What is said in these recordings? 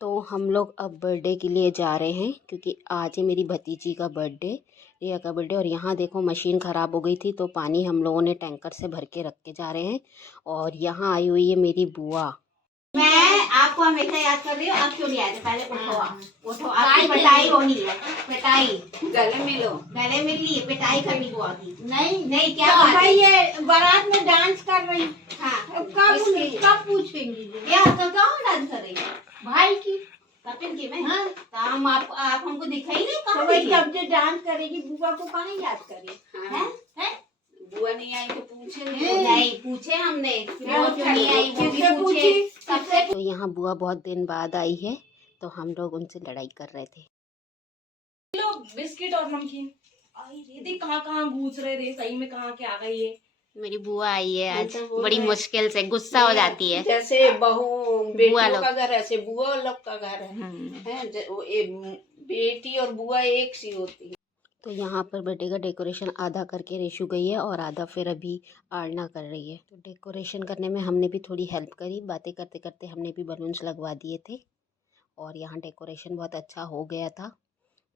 तो हम लोग अब बर्थडे के लिए जा रहे हैं क्योंकि आज है मेरी भतीजी का बर्थडे, रिया का बर्थडे। और यहाँ देखो मशीन ख़राब हो गई थी तो पानी हम लोगों ने टैंकर से भर के रख के जा रहे हैं। और यहाँ आई हुई है मेरी बुआ। मैं आपको हमेशा याद कर रही हूँ, आप क्यों नहीं आए थे? पहले उठो, उठो, आपकी पिटाई होनी है, पिटाई गले मिलो, गले मिल ली, पिटाई करनी बुआ की। नहीं नहीं, क्या तो बात है? ये बारात में डांस कर रही। हाँ, कब पूछेंगी? क्या तो कौन डांस कर रही है? भाई की कपिल की में। हाँ, तो हम आप हमको दिखाई नहीं कहाँ? तो भाई कब से डांस करेगी, बुआ को कहाँ याद करे? हाँ है? बुआ नहीं आई तो पूछे नहीं पूछे हमने, वो क्यों नहीं आई वो भी पूछे सबसे। तो यहाँ बुआ बहुत दिन बाद आई है तो हम लोग उनसे लड़ाई कर रहे थे। लोग बिस्किट और नमकीन आई रे, देख कहाँ कहाँ घुस रहे रे, सही में कहाँ के आ गई है। मेरी बुआ आई है आज, बड़ी मुश्किल से, गुस्सा हो जाती है। जैसे बहू बेटियों का घर ऐसे बुआ लोग का घर है, बेटी और बुआ एक सी होती है। तो यहाँ पर बर्थडे का डेकोरेशन आधा करके रेशु गई है और आधा फिर अभी आरना कर रही है। तो डेकोरेशन करने में हमने भी थोड़ी हेल्प करी, बातें करते करते हमने भी बलून्स लगवा दिए थे और यहाँ डेकोरेशन बहुत अच्छा हो गया था।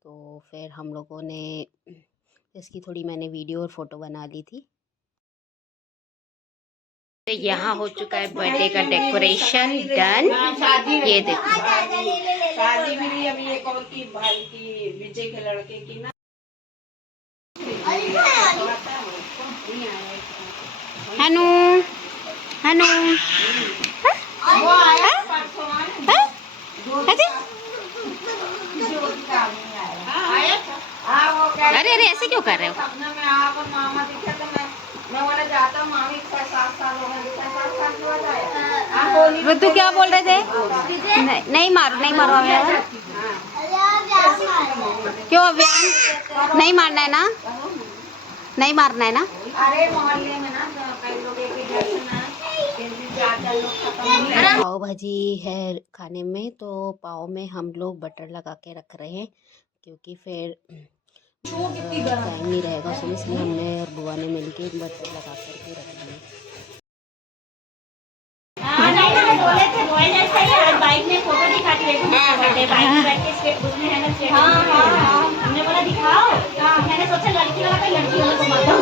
तो फिर हम लोगों ने इसकी थोड़ी मैंने वीडियो और फ़ोटो बना ली थी। तो यहाँ हो चुका है बर्थडे का डेकोरेशन डन। ये देखो शादी भी नहीं अभी एक और की भाई की, विजय के लड़के की ना। हनु हनु अरे अरे ऐसे क्यों कर रहे हो? मामा दिखे तो मैं बोला जाता हूँ, मामी 6-7 साल हो गए, 6-7 साल की बात आया। रुद्दू क्या बोल रहे थे? नहीं मारो अव्यान। क्यों अव्यान? नहीं मारना है ना? नहीं मारना है ना? अरे मोहल्ले में ना कई लोग एक घर से ना पाव भाजी है खाने में, तो पाव में हम लोग बटर लगा के रख रहे हैं क्योंकि फिर टाइम नहीं रहेगा उसमें, इसलिए हमने और बुआ ने मिलके बटर लगा करके रख दिए। बोले थे बाइक में फोटो दिखा के बाइक में बैठ के उसमें है ना। हमने बोला दिखाओ, मैंने सोचा लड़की वाला तो लड़की वाला को मारता।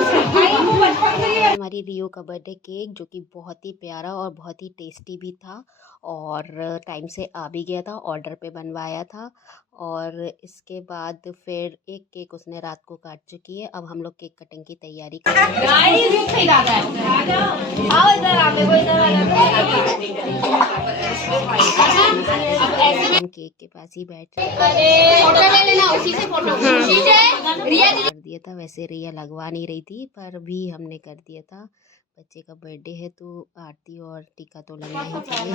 हमारी रियो का बर्थडे केक जो कि बहुत ही प्यारा और बहुत ही टेस्टी भी था और टाइम से आ भी गया था, ऑर्डर पे बनवाया था। और इसके बाद फिर एक केक उसने रात को काट चुकी है। अब हम लोग केक कटिंग की तैयारी कर रहे हैं। केक के पास ही बैठ कर दिया था। वैसे रिया लगवा नहीं रही थी पर भी हमने कर दिया था। बच्चे का बर्थडे है तो आरती और टीका तो लगना ही चाहिए।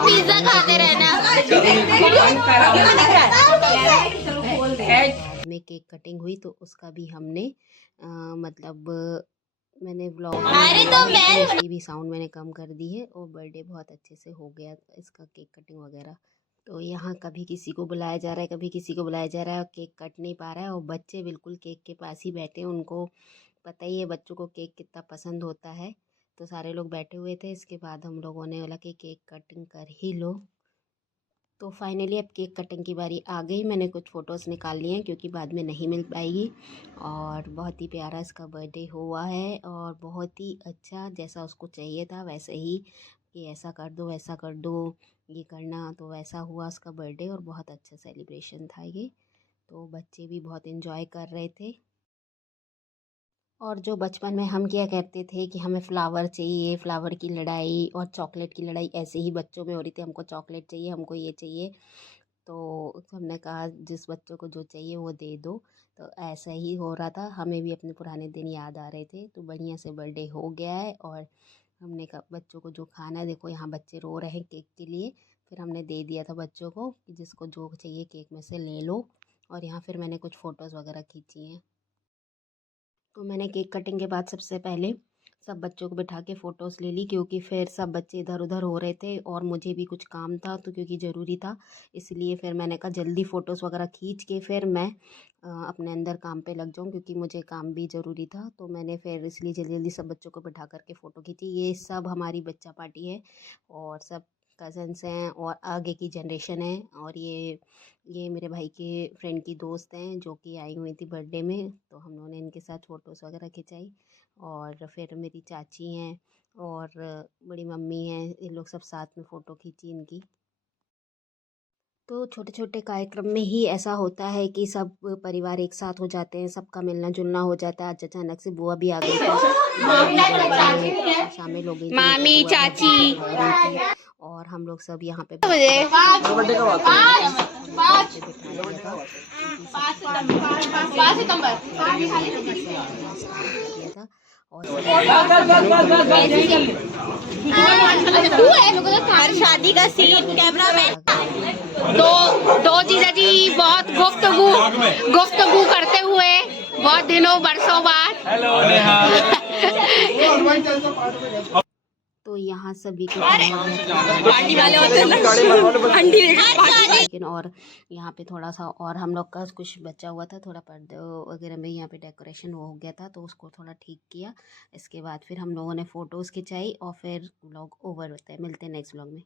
पिज्जा खाते रहना। में केक कटिंग हुई तो उसका भी हमने मतलब मैंने व्लॉग भी साउंड मैंने कम कर दी है और बर्थडे बहुत अच्छे से हो गया इसका, केक कटिंग वगैरह। तो यहाँ कभी किसी को बुलाया जा रहा है, कभी किसी को बुलाया जा रहा है और केक कट नहीं पा रहा है। और बच्चे बिल्कुल केक के पास ही बैठे हैं, उनको पता ही है बच्चों को केक कितना पसंद होता है। तो सारे लोग बैठे हुए थे। इसके बाद हम लोगों ने बोला कि केक कटिंग कर ही लो। तो फाइनली अब केक कटिंग की बारी आ गई। मैंने कुछ फ़ोटोज़ निकाल लिए हैं क्योंकि बाद में नहीं मिल पाएगी। और बहुत ही प्यारा इसका बर्थडे हुआ है और बहुत ही अच्छा, जैसा उसको चाहिए था वैसे ही, कि ऐसा कर दो वैसा कर दो ये करना, तो वैसा हुआ उसका बर्थडे और बहुत अच्छा सेलिब्रेशन था ये। तो बच्चे भी बहुत इन्जॉय कर रहे थे। और जो बचपन में हम किया करते थे कि हमें फ्लावर चाहिए, फ्लावर की लड़ाई और चॉकलेट की लड़ाई ऐसे ही बच्चों में हो रही थी, हमको चॉकलेट चाहिए, हमको ये चाहिए। तो हमने कहा जिस बच्चों को जो चाहिए वो दे दो। तो ऐसा ही हो रहा था, हमें भी अपने पुराने दिन याद आ रहे थे। तो बढ़िया से बर्थडे हो गया है और हमने कहा बच्चों को जो खाना है, देखो यहाँ बच्चे रो रहे हैं केक के लिए, फिर हमने दे दिया था बच्चों को कि जिसको जो चाहिए केक में से ले लो। और यहाँ फिर मैंने कुछ फ़ोटोज़ वगैरह खींची हैं। तो मैंने केक कटिंग के बाद सबसे पहले सब बच्चों को बिठा के फ़ोटोज़ ले ली, क्योंकि फिर सब बच्चे इधर उधर हो रहे थे और मुझे भी कुछ काम था, तो क्योंकि ज़रूरी था, इसलिए फिर मैंने कहा जल्दी फ़ोटोज़ वगैरह खींच के फिर मैं अपने अंदर काम पे लग जाऊँ, क्योंकि मुझे काम भी ज़रूरी था। तो मैंने फिर इसलिए जल्दी जल्दी सब बच्चों को बिठा करके फ़ोटो खींची। ये सब हमारी बच्चा पार्टी है और सब कज़न्स हैं और आगे की जनरेशन है। और ये मेरे भाई के फ्रेंड की दोस्त हैं जो कि आई हुई थी बर्थडे में, तो हम लोगों ने इनके साथ फ़ोटोज़ वगैरह खिंचाई। और फिर मेरी चाची हैं और बड़ी मम्मी हैं, ये लोग सब साथ में फ़ोटो खींची इनकी। तो छोटे छोटे कार्यक्रम में ही ऐसा होता है कि सब परिवार एक साथ हो जाते हैं, सबका मिलना जुलना हो जाता है। आज अचानक से बुआ भी आ गई थी, बुआ भी बर्थडे में शामिल हो गई थी, मामी, मतलब बुआ बहुत चाची। दिन से आ रही थी और हम लोग सब यहाँ पे बैठे थे। तो बर्थडे कब आता है? पे बिठा दिया था, क्योंकि सबकी तबीयत खराब थी, तो फिर से करना स्टार्ट कर दिया था। और हर शादी का सीन कैमरा मैन दो दो जीजा जी बहुत गुफ्तगू करते हुए बहुत दिनों बरसों बाद। तो यहाँ सभी कुछ हो गया था, पार्टी वाले होते हैं ना, अंडी लेकिन और यहाँ पे थोड़ा सा और हम लोग का कुछ बचा हुआ था, थोड़ा पर्दे वगैरह में यहाँ पे डेकोरेशन वो हो गया था, तो उसको थोड़ा ठीक किया। इसके बाद फिर हम लोगों ने फ़ोटोज़ खिंचाई और फिर व्लॉग ओवर होता है। मिलते हैं नेक्स्ट व्लॉग में।